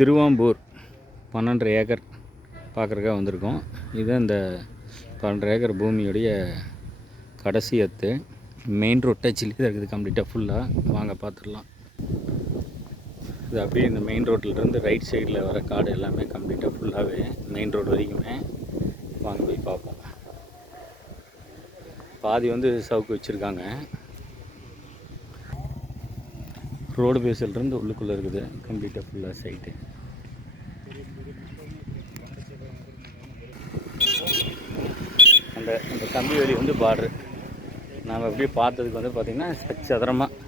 திருவாம்பூர் பன்னெண்டரை ஏக்கர் பார்க்குறக்காக வந்திருக்கோம். இதுதான் இந்த பன்னெண்டரை ஏக்கர் பூமியுடைய கடைசி எத்து. மெயின் ரோட் டச்சில் தான் இருக்குது கம்ப்ளீட்டாக ஃபுல்லாக வாங்க பார்த்துடலாம். இது அப்படியே இந்த மெயின் ரோட்டிலேருந்து ரைட் சைடில் வர காடு எல்லாமே கம்ப்ளீட்டாக ஃபுல்லாகவே மெயின் ரோடு வரைக்குமே. வாங்க போய் பார்ப்போம். பாதி வந்து சவுக்கு வச்சுருக்காங்க. ரோடு பேசலேருந்து உள்ளுக்குள்ளே இருக்குது. கம்ப்ளீட்டாக ஃபுல்லாக சைட்டு அந்த அந்த கம்பி வேலி வந்து பார்டரு நாம் அப்படியே பார்த்ததுக்கு வந்து பார்த்திங்கன்னா சதுரமாக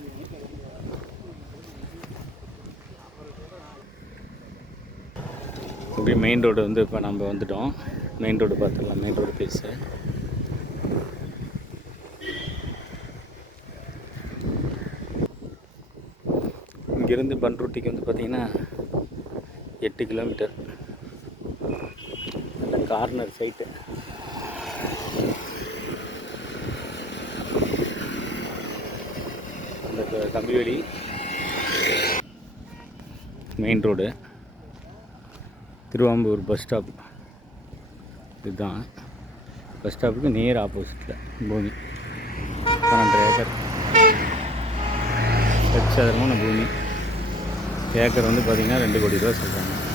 அப்படியே மெயின் ரோடு வந்து இப்போ நம்ம வந்துட்டோம். மெயின் ரோடு பார்த்துடலாம். மெயின் ரோடு பேச. இங்கேருந்து பன்ருட்டிக்கு வந்து பார்த்திங்கன்னா எட்டு கிலோமீட்டர். நல்ல கார்னர் சைட்டு அந்த க- கம்பிவேலி main road Thiruvambur bus stop இதுதான். பஸ் ஸ்டாப்புக்கு நியர் ஆப்போசிட்டில் பூமி. பன்னெண்டரை ஏக்கர். சதுரமான பூமி. ஏக்கர் வந்து பார்த்திங்கன்னா ரெண்டு கோடி ரூபா சொல்கிறாங்க